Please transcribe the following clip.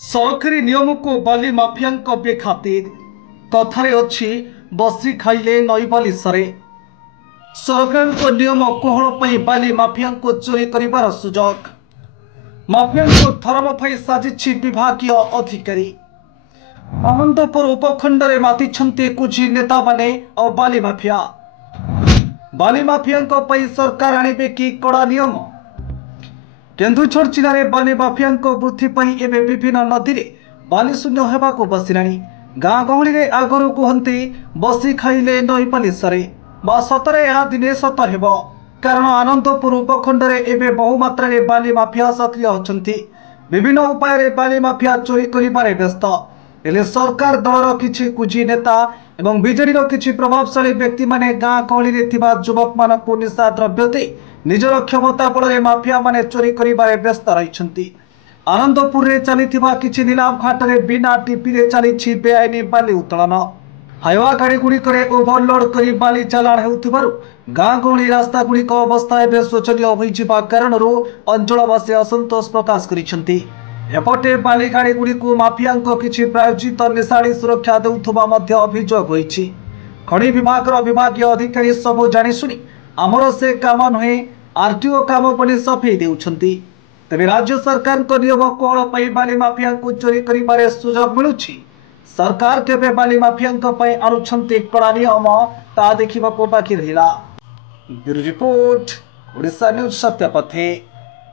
सरकारी नियम को बाली माफिया बेखातिर कथार अच्छी बसी खाइले नई बाली सरे। सरकार नियम कोहल बाली माफिया चोरी कर सुजोग माफिया थरम साजिश विभाग अधिकारी। आनंदपुर उपखंड माति कुछ नेता माने और बाली माफिया सरकार आणिबे कि कड़ा नियम। केन्दुझर जिले में बाली माफिया वृद्धि एवं विभिन्न नदी में बाली शून्य होगा बसला। गाँ गहली आगु कहते बसी खाइले नई बाली सरे सतरे यह दिने सत हो, कारण आनंदपुर उपखंड में बहुमात्रा बाली माफिया सक्रिय होती। विभिन्न उपाय बाली माफिया चोरी कर व्यस्त हेले सरकार दलर किछि कुजी नेता एवं बीजेडी किछि प्रभावशाली व्यक्ति माने गाँ गहली युवक मान निशा द्रव्य दे निजर क्षमता बल माफिया माने चोरी कर व्यस्त रही। आनंदपुर में चली किछि नीलाम घाट में बिना टीपी चली बेआईन बाली उत्तोलन। हाइवा गाड़ी गुड़िक ओभरलोड कर बाली चालाण हो गाँ गहली रास्ता गुड़िक अवस्था एवं शोचनीय हो कारण अंचलवासी असंतोष प्रकाश कर एपटे बाली गाड़ी गुड़िक माफिया किछि प्रायोजित निशाणी सुरक्षा देउथबा अभियोग होइछि। खनि विभाग विभागीय अधिकारी सबू जाशुनी आमर से काम नुहे आरटीओ काम बोली सफेई देउछंती। तेबे राज्य सरकार को नियम कोहल बाली माफिया चोरी कर सुजोग मिलुछि। सरकार केबे बाली माफिया आणुछंती कड़ा नियम ता देखा बाकी रहा। Bureau report Odisha news सत्यपथे।